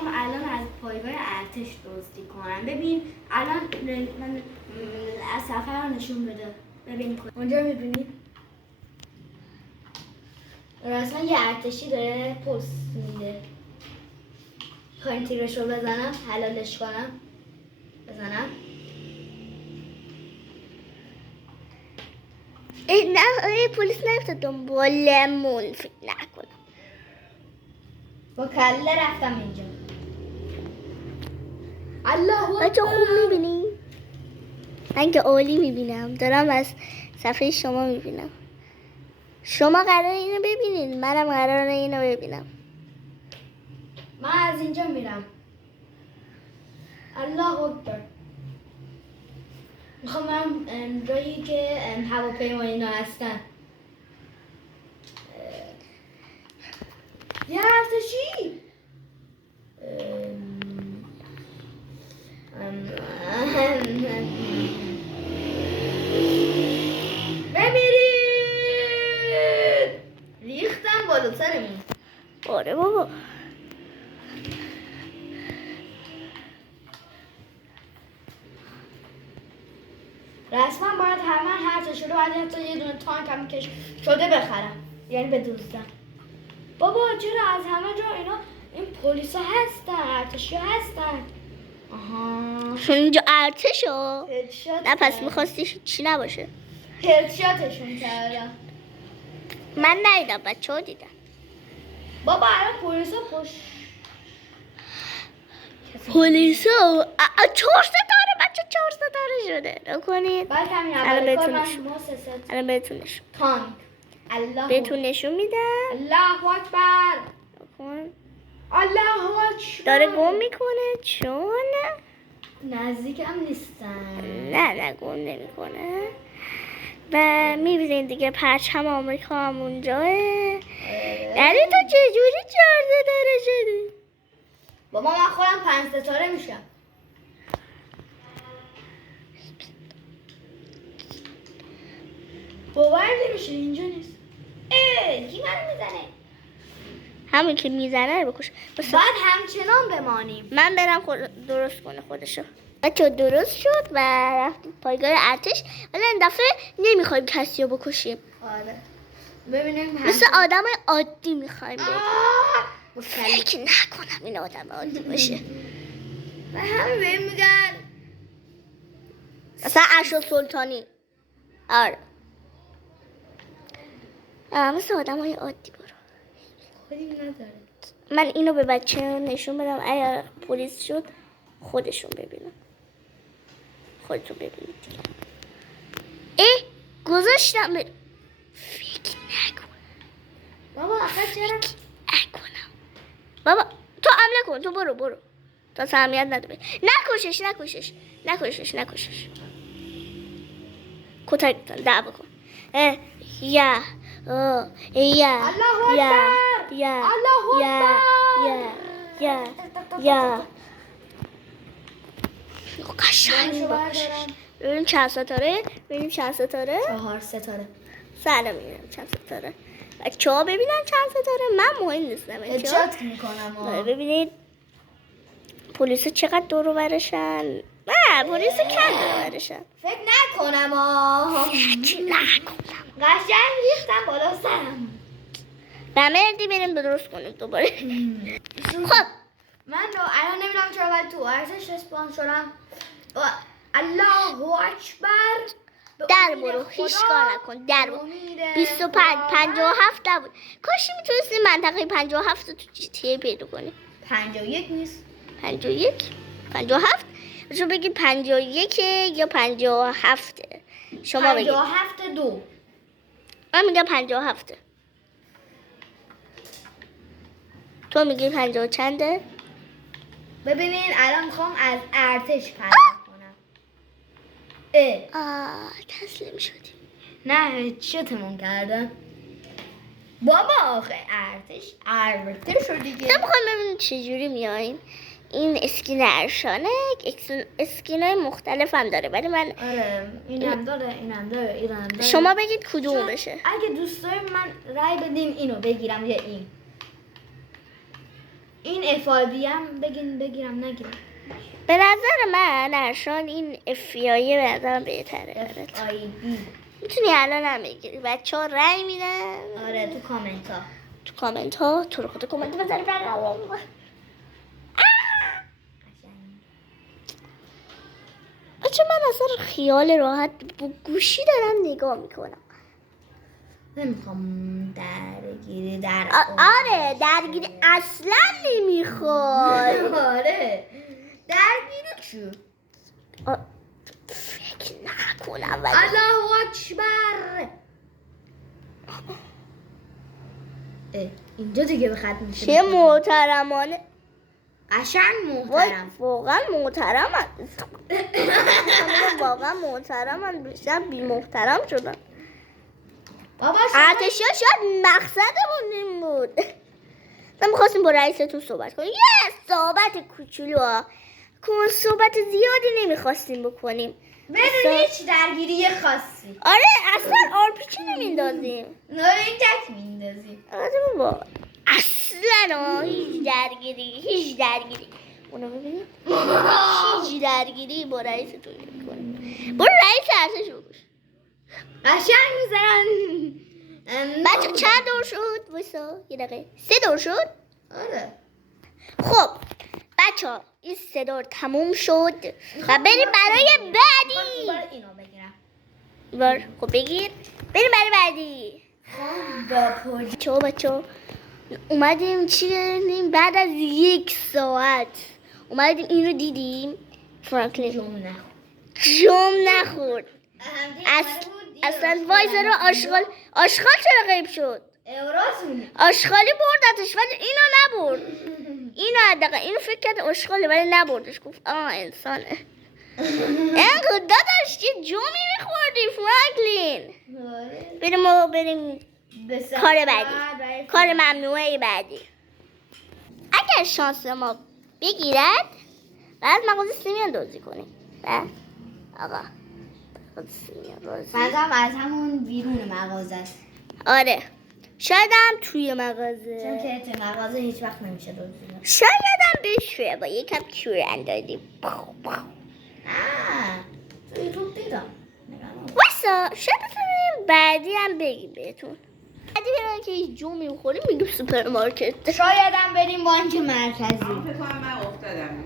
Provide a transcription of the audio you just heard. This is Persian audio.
میخوام الان از پایگاه ارتش دزدی کنم. ببین الان من از سفر نشون بده. ببین اونجا میبینی رسما یه ارتشی داره پست میده. خواهیم تیرش رو بزنم، حلالش کنم، بزنم. نه پلیس نرفته دنبالمون، فکر نکنم. با کله رفتم اینجا. الله بچه خوب میبینی؟ من که عالی میبینم، دارم از صفحه شما میبینم. شما قراره اینو ببینید، منم قراره اینو ببینم. من از اینجا میرم. الله اکبر. میخوام من جایی که هواپیما اینا هستن. یه ارتشی بمیرید. ریختم بالا سرمون. آره بابا. رسما باید هر چه شده باید حتی یه دونه تانک هم کش شده بخرم، یعنی بدوزدم. بابا چرا از همه جا اینا این پلیسا هستن، ارتشی هستن؟ آها چون اینجا ارتش ها. هدشات نه پس کردم. میخواستی چی نباشه. هدشاتشون کردم. من ندیدم، بچه ها دیدن. بابا الان پلیسا پلیسا 4 ستاره بچه، 4 ستاره شده. نکنید بعد همین الان اول کار بهتون من نشون. مؤسسات الان بهتون نشون. تانک. الله بهتون نشون میدم. الله اکبر. نکن. الله اکبر. داره گم میکنه چون نزدیکم نیستن. نه گم نمیکنه. و میبینید دیگه پرچم آمریکا هم اونجاه. یعنی تو چجوری 4 ستاره شدی؟ بابا من خودم 5 ستاره میشم. باور نمیشه اینجا نیست. کی منو میزنه؟ همین که میزنه رو بکش. باید همچنان بمانیم. من برم درست کنه خودشو. بچه درست شد و رفتیم پایگاه ارتش. ولی این دفعه نمیخوایم کسی رو بکشیم. آره ببینیم مثل آدم عادی میخوایم بریم. فکر فکر نکنم این آدم عادی باشه. و همه بهم میگن مثلا ارشد سلطانی. آره مثل آدم های عادی برو. خودی نداره. من اینو به بچه نشون بدم اگر پلیس شد خودشون ببینم. خودتون ببینید دیگه. گذاشتم فکر نکنم. بابا آخه چرا؟ نکنم. بابا تو عمله کن، تو برو تا اهمیت نداره. نکشش کتکتان دعوا کن. یا الله قشنگ باش. ببینیم چند ستاره. 4 ستاره. سلام میبینم چند ستاره. بچه ها ببینن چند ستاره. من مهم نیستم. هدشات میکنم. ببینید پلیس چقدر دور و برشن. نه پلیس کم دور و برشن. فکر نکنم. قشنگ ریختم بالا سرم. بمردی بریم درست کنیم دوباره. خب من الان نمیدونم چرا ولی تو ارتش اسپان شدم. الله اکبر. در برو هیچ کار نکن. در برو 25 57 بود. کاش میتونستی منطقه 57 رو تو جی تی ای پیدا کنی. 51 نیست. 57 شما بگید 51 یا 57. شما بگید 57 2. من میگم 57. تو میگی 50 چنده؟ ببینین الان میخوام از ارتش پرد کنم. تسلیم شدیم. نه چتمون کردن. بابا آخه ارتش شد دیگه. نمیخوام ببینیم چجوری میاییم. این اسکین ارشانه اسکین های مختلف هم داره ولی من آره اینم داره. شما بگید کدوم بشه. اگه دوست داریم من رای بدین اینو بگیرم یا این. این افادی هم بگیرم نگیرم. به نظر من ارشان این افیایی به نظرم بهتره برات. FID. میتونی الان هم بگیری. بچه ها رای میدن. آره تو کامنت ها. تو کامنت ها تو رو خود کامنت بذاری بچه من اصلا خیال راحت با گوشی دارم نگاه میکنم. نمیخوام درگیری در آره درگیری اصلا نمیخواد. آره درگیری چو فکر نکنم ولی الله اکبر. اینجا دیگه به خط میشه. چه محترمانه. قشنگ وای محترم. واقعا محترمن. واقعا محترمن. بیشتر بی محترم شدن. بابا ارتشی ها شاید مقصدمون این بود. ما میخواستیم با رئیستون صحبت کنیم. یه صحبت کوچولو ها. صحبت زیادی نمیخواستیم بکنیم. بدون هیچ درگیری خاصی. آره اصلا آرپیچی نمیندازیم. نه این تک میندازیم. آره بابا اصلا هیچ درگیری. اونو ببینید هیچ درگیری با رئیستون نمیکنیم. برو رئیس ارتش رو بگوش. قشنگ میزنن. بچه چند دور شد؟ وایسا یه دقیقه 3 دور شد؟ آره. خب بچه ها این 3 دور تموم شد و بریم برای بعدی. برای اینو بگیرم. خب بگیر. بریم برای بعدی. بچه ها اومدیم چی کردیم بعد از 1 ساعت اومدیم این رو دیدیم. فرانکلین جم نخورد. اصلا وایزه رو آشغال چرا غیب شد؟ آشغالی بردتش ولی اینو نبرد. اینو فکر کرد آشغاله ولی نبردش. گفت انسانه. اینقدر داداش یه جومی میخوردی فرانکلین. بریم کار بعدی. کار ممنوعه بعدی. اگر شانس ما بگیرد بعد مغازه سیمیان دوزی کنیم. آقا منظرم از همون بیرون مغازه است. آره شاید هم توی چون مغازه. که توی مغازه هیچ وقت نمیشه دوزی. شاید هم بشه با یکم کور اندازیم. تو یوتیوب دیدم. واسه شاید بتونیم بعدی هم بگیم بهتون. بعدی برای که هیچ جو میخوریم میگیم سوپرمارکت. شاید هم بریم بانک مرکزی. فکر کنم من افتادم.